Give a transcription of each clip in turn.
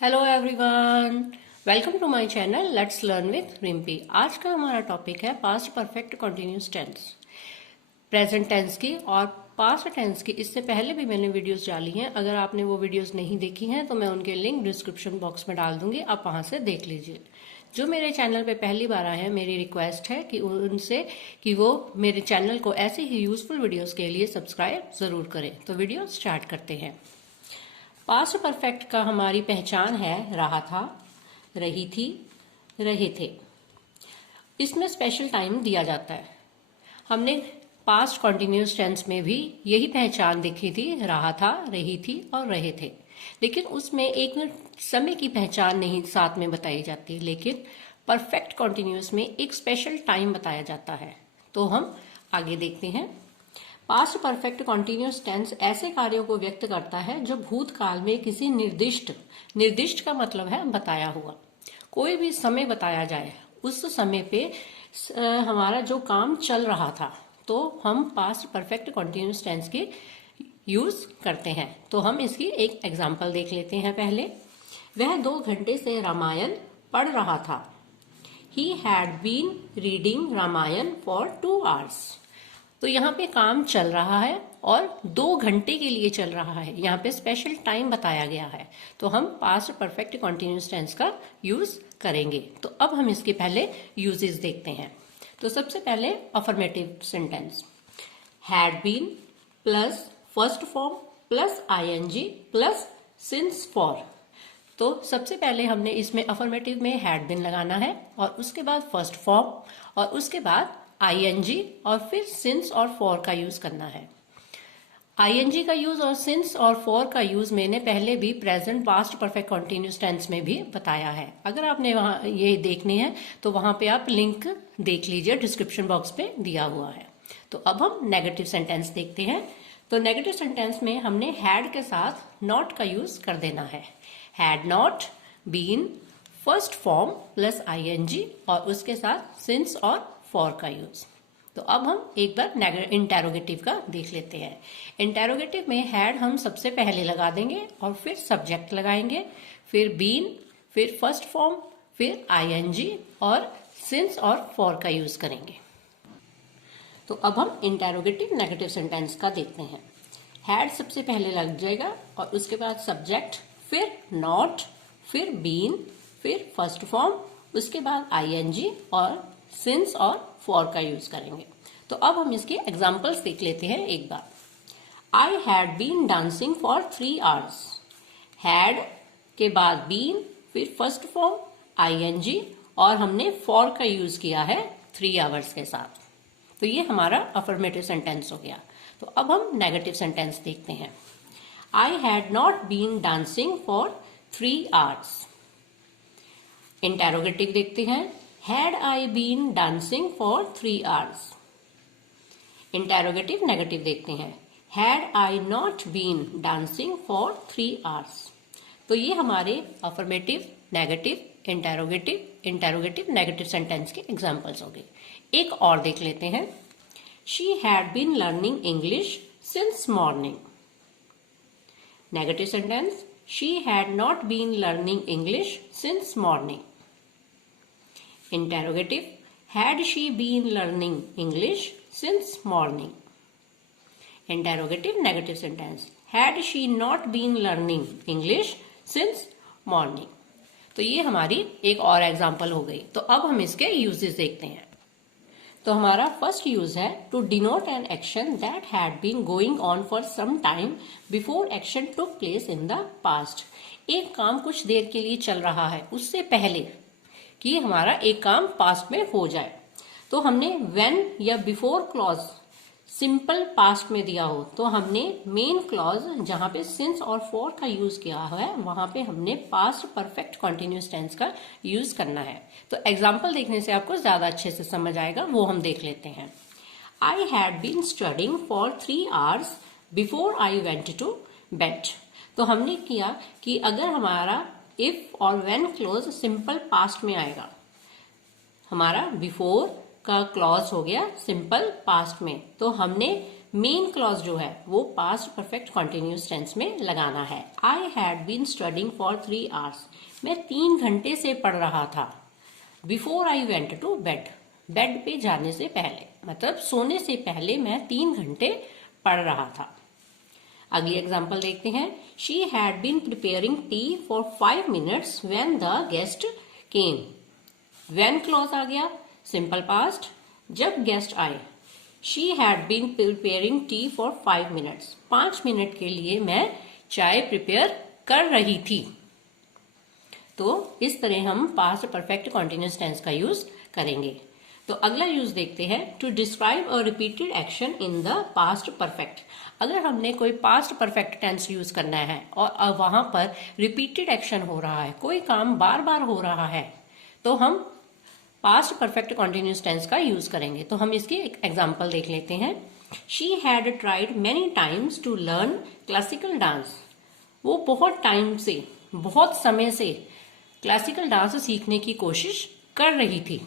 Hello everyone, welcome to my channel let's learn with Rimpy. आज का हमारा टॉपिक है past perfect continuous tense, present tense की और पास्ट टेंस की। इससे पहले भी मैंने वीडियोस डाली हैं। अगर आपने वो वीडियोस नहीं देखी हैं तो मैं उनके लिंक डिस्क्रिप्शन बॉक्स में डाल दूंगी, आप वहां से देख लीजिए। जो मेरे चैनल पे पहली बार आए हैं, मेरी रिक्वेस्ट है कि उनसे कि वो मेरे चैनल को ऐसे ही यूजफुल वीडियोस के लिए सब्सक्राइब जरूर करें। तो वीडियो स्टार्ट करते हैं। पास्ट परफेक्ट का हमारी पहचान है रहा था, रही थी, रहे थे। इसमें स्पेशल टाइम दिया जाता है। हमने पास्ट कॉन्टिन्यूस टेंस में भी यही पहचान देखी थी, रहा था, रही थी और रहे थे। लेकिन उसमें एक समय की पहचान नहीं साथ में बताई जाती, लेकिन परफेक्ट कॉन्टिन्यूस में एक स्पेशल टाइम बताया जाता है। तो हम आगे देखते हैं। पास्ट परफेक्ट कॉन्टिन्यूस टेंस ऐसे कार्यों को व्यक्त करता है जो भूतकाल में किसी निर्दिष्ट का मतलब है बताया हुआ, कोई भी समय बताया जाए, उस समय पे हमारा जो काम चल रहा था, तो हम पास्ट परफेक्ट कॉन्टिन्यूस टेंस की यूज करते हैं। तो हम इसकी एक एग्जाम्पल देख लेते हैं। पहले, वह 2 घंटे से रामायण पढ़ रहा था। He had been reading Ramayan for 2 hours। तो यहाँ पे काम चल रहा है और 2 घंटे के लिए चल रहा है। यहाँ पे स्पेशल टाइम बताया गया है, तो हम पास्ट परफेक्ट कॉन्टिन्यूस टेंस का यूज करेंगे। तो अब हम इसके पहले यूजेस देखते हैं। तो सबसे पहले affirmative sentence, had been plus first form plus ING plus since for. तो सबसे पहले हमने इसमें अफर्मेटिव में हैड बीन लगाना है और उसके बाद फर्स्ट फॉर्म और उसके बाद आईएनजी और फिर सिंस और फॉर का यूज करना है। आईएनजी का यूज और सिंस और फॉर का यूज मैंने पहले भी present past perfect continuous tense में भी बताया है। अगर आपने वहां ये देखने हैं तो वहां पे आप लिंक देख लीजिए, डिस्क्रिप्शन बॉक्स पे दिया हुआ है। तो अब हम नेगेटिव सेंटेंस देखते हैं। तो नेगेटिव सेंटेंस में हमने हैड के साथ नॉट का यूज कर देना है। Had not been first form plus ING और उसके साथ सिंस और फॉर का यूज। तो अब हम एक बार इंटेरोगेटिव का देख लेते हैं। इंटेरोगेटिव में हैड हम सबसे पहले लगा देंगे और फिर सब्जेक्ट लगाएंगे, फिर बीन, फिर फर्स्ट फॉर्म, फिर आईएनजी और सिंस और फॉर का यूज करेंगे। तो अब हम इंटेरोगेटिव नेगेटिव सेंटेंस का देखते हैं। हैड सबसे पहले लग जाएगा और उसके बाद सब्जेक्ट, फिर नॉट, फिर बीन, फिर फर्स्ट फॉर्म, उसके बाद आईएनजी और सिंस और फॉर का यूज करेंगे। तो अब हम इसके एग्जाम्पल्स देख लेते हैं एक बार। I had been dancing for 3 hours। Had के बाद बीन, फिर फर्स्ट फॉर्म, आईएनजी और हमने फॉर का यूज किया है 3 hours के साथ। तो ये हमारा अफर्मेटिव सेंटेंस हो गया। तो अब हम नेगेटिव सेंटेंस देखते हैं। I had not been dancing for 3 hours। Interrogative देखते हैं। Had I been dancing for 3 hours? Interrogative negative देखते हैं। Had I not been dancing for 3 hours? तो ये हमारे affirmative, negative, interrogative negative sentence के एग्जाम्पल्स हो गए। एक और देख लेते हैं। She had been learning English since morning। Negative sentence, She had not been learning English since morning। Interrogative, had she been learning English since morning? Interrogative negative sentence, had she not been learning English since morning? तो ये हमारी एक और example हो गई। तो अब हम इसके यूजेस देखते हैं। तो हमारा फर्स्ट यूज है to denote an action that had been going on for some time before action took place in the past. एक काम कुछ देर के लिए चल रहा है, उससे पहले कि हमारा एक काम पास्ट में हो जाए। तो हमने व्हेन या बिफोर क्लॉज सिंपल पास्ट में दिया हो, तो हमने मेन क्लॉज जहां पे सिंस और फॉर का यूज किया है, वहां पे हमने पास्ट परफेक्ट कॉन्टिन्यूस टेंस का यूज करना है। तो एग्जाम्पल देखने से आपको ज्यादा अच्छे से समझ आएगा, वो हम देख लेते हैं। I had been studying for 3 hours before I went to bed. तो हमने किया कि अगर हमारा इफ और व्हेन क्लॉज सिंपल पास्ट में आएगा, हमारा बिफोर का क्लॉज हो गया सिंपल पास्ट में, तो हमने मेन क्लॉज जो है वो पास्ट परफेक्ट कॉन्टिन्यूस टेंस में लगाना है। I had been studying for 3 hours, मैं 3 घंटे से पढ़ रहा था। Before I went to bed, bed पे जाने से पहले, मतलब सोने से पहले मैं 3 घंटे पढ़ रहा था। अगली एग्जाम्पल देखते हैं। She had been preparing tea for 5 minutes when the guest came. When clause आ गया, सिंपल पास्ट, जब गेस्ट आए। She had been preparing tea for 5 minutes, 5 minute के लिए मैं चाय प्रिपेयर कर रही थी। तो इस तरह हम पास्ट परफेक्ट कॉन्टिन्यूस टेंस का यूज करेंगे। तो अगला यूज देखते हैं, to describe a repeated action in the past perfect. अगर हमने कोई पास्ट परफेक्ट टेंस यूज करना है और वहां पर रिपीटेड एक्शन हो रहा है, कोई काम बार बार हो रहा है, तो हम पास्ट परफेक्ट कॉन्टिन्यूस टेंस का यूज करेंगे। तो हम इसकी एक एग्जाम्पल देख लेते हैं। She had tried many times to learn classical dance. वो बहुत टाइम से, बहुत समय से क्लासिकल डांस सीखने की कोशिश कर रही थी।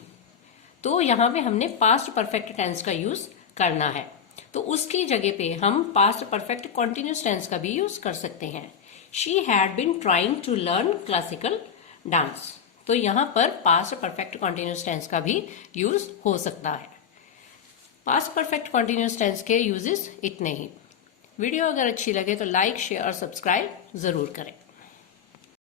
तो यहाँ पे हमने पास्ट परफेक्ट टेंस का यूज करना है, तो उसकी जगह पे हम पास्ट परफेक्ट कॉन्टिन्यूस टेंस का भी यूज कर सकते हैं। She had been trying to learn classical dance. तो यहाँ पर पास्ट परफेक्ट कॉन्टिन्यूस टेंस का भी यूज हो सकता है। पास्ट परफेक्ट कॉन्टिन्यूस टेंस के यूजेस इतने ही। वीडियो अगर अच्छी लगे तो लाइक, शेयर और सब्सक्राइब जरूर करें।